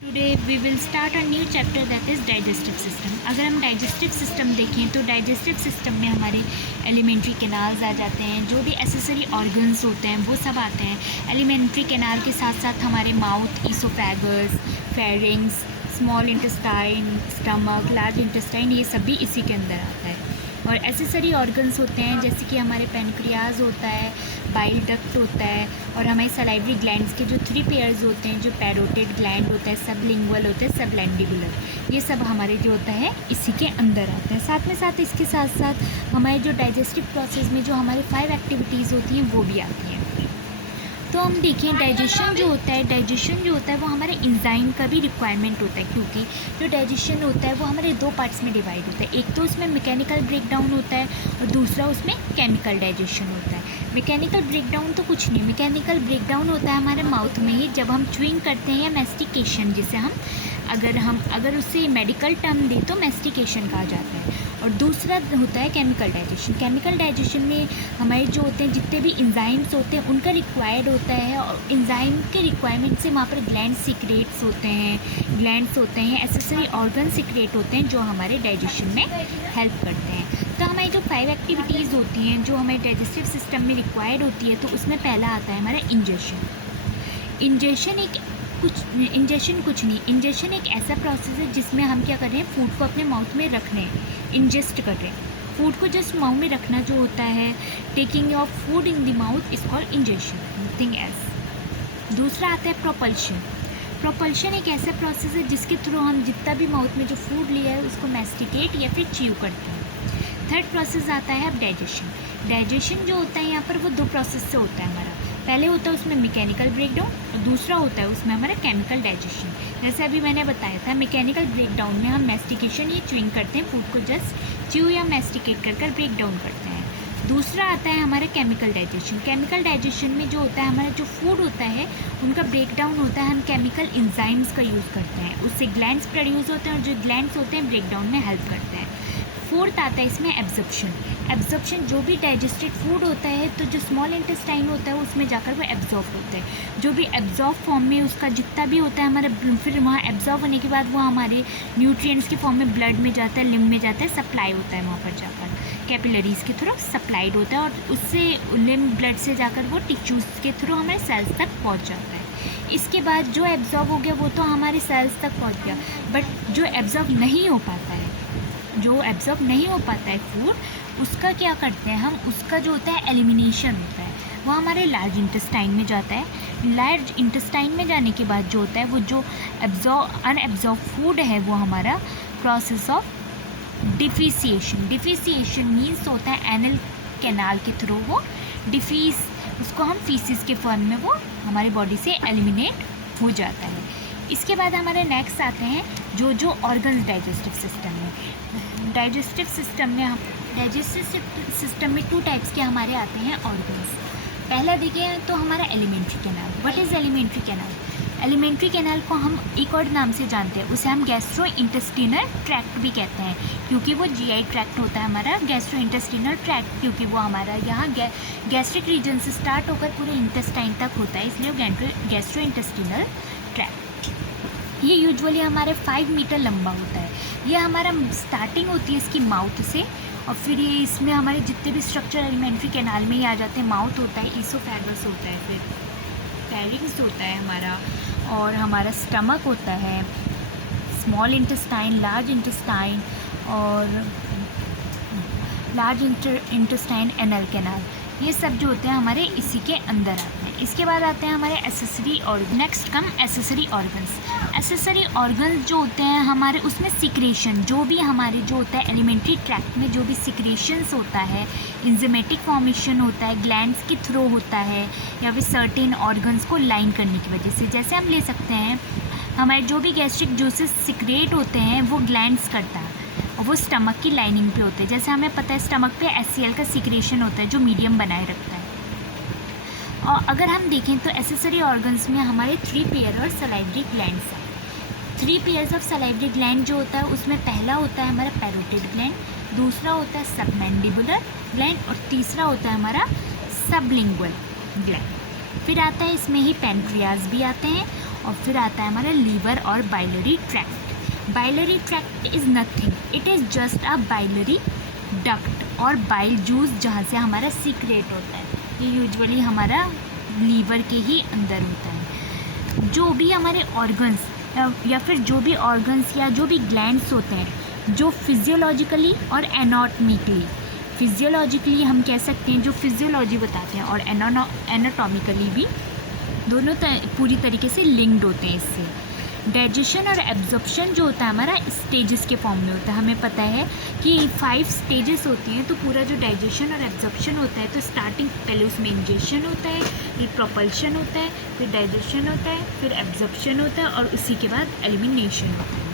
Today we will start a new chapter that is digestive system. अगर हम digestive system देखें तो digestive system में हमारे एलिमेंट्री कैनाल्स आ जाते हैं, जो भी एसेसरी ऑर्गन्स होते हैं वो सब आते हैं। एलिमेंट्री कैनाल के साथ साथ हमारे mouth, oesophagus, pharynx, small intestine, stomach, large intestine, ये सब भी इसी के अंदर आता है। और एसेसरी ऑर्गन्स होते हैं जैसे कि हमारे पेनक्रियाज होता है, बाइल डक्ट होता है, और हमारे सलाइवरी ग्लैंड्स के जो 3 पेयर्स होते हैं, जो पैरोटिड ग्लैंड होता है, सबलिंगुअल होता है, सबलैंडिबुलर, ये सब हमारे जो होता है इसी के अंदर आता है। साथ में साथ इसके साथ साथ हमारे जो डाइजेस्टिव प्रोसेस में जो हमारे 5 एक्टिविटीज़ होती हैं वो भी आती हैं। तो हम देखें डाइजेशन जो होता है वो हमारे इंजाइम का भी रिक्वायरमेंट होता है, क्योंकि जो डाइजेशन होता है वो हमारे 2 पार्ट्स में डिवाइड होता है। एक तो उसमें मैकेनिकल ब्रेकडाउन होता है और दूसरा उसमें केमिकल डाइजेशन होता है। मैकेनिकल ब्रेकडाउन तो कुछ नहीं, मैकेनिकल ब्रेकडाउन होता है हमारे माउथ में ही जब हम च्यूइंग करते हैं, या मैस्टिकेशन, जिसे हम अगर उससे मेडिकल टर्म दें तो मैस्टिकेशन कहा जाता है। और दूसरा होता है केमिकल डाइजेशन। केमिकल डाइजेशन में हमारे जो होते हैं जितने भी इंजाइम्स होते हैं उनका रिक्वायर्ड होता है, और इंजाइम के रिक्वायरमेंट से वहाँ पर ग्लैंड सीक्रेट्स होते हैं, एसेसरी ऑर्गन सीक्रेट होते हैं जो हमारे डाइजेशन में हेल्प करते हैं। तो हमारी जो 5 एक्टिविटीज़ होती हैं जो हमारे डाइजेस्टिव सिस्टम में रिक्वायर्ड होती है, तो उसमें पहला आता है हमारा इंजेशन। इंजेशन एक ऐसा प्रोसेस है जिसमें हम क्या कर रहे हैं, फूड को अपने माउथ में रख रहे हैं, इंजेस्ट कर रहे हैं। फूड को जस्ट माउथ में रखना जो होता है, taking of food in the mouth is called ingestion, nothing else. दूसरा आता है प्रोपल्शन। प्रोपल्शन एक ऐसा प्रोसेस है जिसके थ्रू हम जितना भी माउथ में जो फूड लिया है उसको मैस्टिकेट या फिर च्यू करते हैं। थर्ड प्रोसेस आता है अब डाइजेशन। डाइजेशन जो होता है यहाँ पर वो 2 प्रोसेस से होता है हमारा। पहले होता है उसमें मैकेनिकल ब्रेकडाउन और दूसरा होता है उसमें हमारा केमिकल डाइजेशन। जैसे अभी मैंने बताया था, मैकेनिकल ब्रेकडाउन में हम मैस्टिकेशन या च्यूइंग करते हैं, फूड को जस्ट च्यू या मैस्टिकेट कर ब्रेक डाउन करते हैं। दूसरा आता है हमारा केमिकल डाइजेशन। केमिकल डाइजेशन में जो होता है हमारा जो फूड होता है उनका ब्रेक डाउन होता है, हम केमिकल इंजाइम्स का यूज़ करते हैं, उससे ग्लैंड्स प्रोड्यूस होते हैं और जो ग्लैंड्स होते हैं ब्रेक डाउन में हेल्प करते हैं। फोर्थ आता है इसमें एब्जॉर्प्शन। जो भी डाइजेस्टेड फूड होता है तो जो स्मॉल इंटेस्टाइन होता है उसमें जाकर वो एब्जॉर्ब होता है। जो भी एब्जॉर्ब फॉर्म में उसका जितना भी होता है हमारा, फिर वहाँ एब्जॉर्ब होने के बाद वो हमारे न्यूट्रिएंट्स की फॉर्म में ब्लड में जाता है, लिम्ब में जाता है, सप्लाई होता है, वहाँ पर जाकर कैपिलरीज़ के थ्रू सप्लाइड होता है, और उससे लिम्ब ब्लड से जाकर वो टिश्यूज़ के थ्रू हमारे सेल्स तक पहुँच जाता है। इसके बाद जो एब्जॉर्ब हो गया वो तो हमारे सेल्स तक पहुँच गया, बट जो एब्जॉर्ब नहीं हो पाता है फूड, उसका क्या करते हैं हम, उसका जो होता है एलिमिनेशन होता है, वो हमारे लार्ज इंटेस्टाइन में जाता है। लार्ज इंटेस्टाइन में जाने के बाद जो होता है वो जो अनएब्जॉर्ब फूड है वो हमारा प्रोसेस ऑफ डिफिसिएशन मीन्स होता है एनल कैनाल के थ्रू वो उसको हम फीसिस के फॉर्म में वो हमारी बॉडी से एलिमिनेट हो जाता है। इसके बाद हमारे नेक्स्ट आते हैं जो ऑर्गन्स डाइजेस्टिव सिस्टम में 2 टाइप्स के हमारे आते हैं ऑर्गन्स। पहला देखिए तो हमारा alimentary canal. What is alimentary canal? Alimentary canal को हम एक और नाम से जानते हैं, उसे हम गैस्ट्रो इंटेस्टिनल ट्रैक्ट भी कहते हैं, क्योंकि वो जीआई ट्रैक्ट होता है हमारा गैस्ट्रो इंटेस्टिनल ट्रैक्ट, क्योंकि वो हमारा यहाँ गैस्ट्रिक रीजन से स्टार्ट होकर पूरे इंटेस्टाइन तक होता है, इसलिए वो गैस्ट्रो इंटेस्टिनल ट्रैक्ट। ये यूजुअली हमारे 5 मीटर लंबा होता है। ये हमारा स्टार्टिंग होती है इसकी माउथ से, और फिर ये इसमें हमारे जितने भी स्ट्रक्चर एलिमेंट्री कैनाल में ही आ जाते हैं। माउथ होता है, ईसोफेगस होता है, फिर फेरिंग्स होता है हमारा, और हमारा स्टमक होता है, स्मॉल इंटेस्टाइन, लार्ज इंटेस्टाइन, और लार्ज इंटेस्टाइन, एनल कैनाल, ये सब जो होते हैं हमारे इसी के अंदर आते हैं। इसके बाद आते हैं हमारे accessory organ. Next come accessory organs. Accessory organs जो होते हैं हमारे, उसमें सिक्रेशन, जो भी हमारे जो होता है एलिमेंट्री ट्रैक्ट में जो भी सिक्रेशंस होता है, इंजाइमेटिक फॉर्मेशन होता है, ग्लैंड्स के थ्रू होता है, या फिर सर्टेन ऑर्गन्स को लाइन करने की वजह से। जैसे हम ले सकते हैं हमारे जो भी गैस्ट्रिक जूसेस सिक्रेट होते हैं वो ग्लैंड्स करता है, और वो स्टमक की लाइनिंग पे होते हैं। जैसे हमें पता है स्टमक पे HCl का सिक्रेशन होता है जो मीडियम बनाए रखता है। और अगर हम देखें तो एसेसरी ऑर्गन्स में हमारे 3 पेयर और सलाइवरी ग्लैंड्स हैं। 3 पेयर्स ऑफ सलाइवरी ग्लैंड जो होता है उसमें पहला होता है हमारा पैरोटिड ग्लैंड, दूसरा होता है सबमैंडिबुलर ग्लैंड, और तीसरा होता है हमारा सबलिंगुअल ग्लैंड। फिर आता है इसमें ही पेनक्रियाज भी आते हैं, और फिर आता है हमारा लीवर और biliary tract. Biliary tract is nothing, it is just a biliary duct और बाइल जूस जहाँ से हमारा सीक्रेट होता है। ये यूजुअली हमारा लीवर के ही अंदर होता है। जो भी हमारे ऑर्गन्स या फिर जो भी ऑर्गन्स या जो भी ग्लैंड्स होते हैं जो फिजियोलॉजिकली और एनाटॉमिकली, फिजियोलॉजिकली हम कह सकते हैं जो फिजियोलॉजी बताते हैं, और एनाटॉमिकली भी दोनों पूरी तरीके से लिंक्ड होते हैं इससे। डाइजेशन और एब्जॉर्प्शन जो होता है हमारा स्टेजेस के फॉर्म में होता है। हमें पता है कि 5 स्टेजेस होती हैं, तो पूरा जो डाइजेशन और एब्जॉर्प्शन होता है तो स्टार्टिंग पहले उसमें इंजेशन होता है, फिर प्रोपल्शन होता है, फिर डाइजेशन होता है, फिर एब्जॉर्प्शन होता है और उसी के बाद एलिमिनेशन होता है।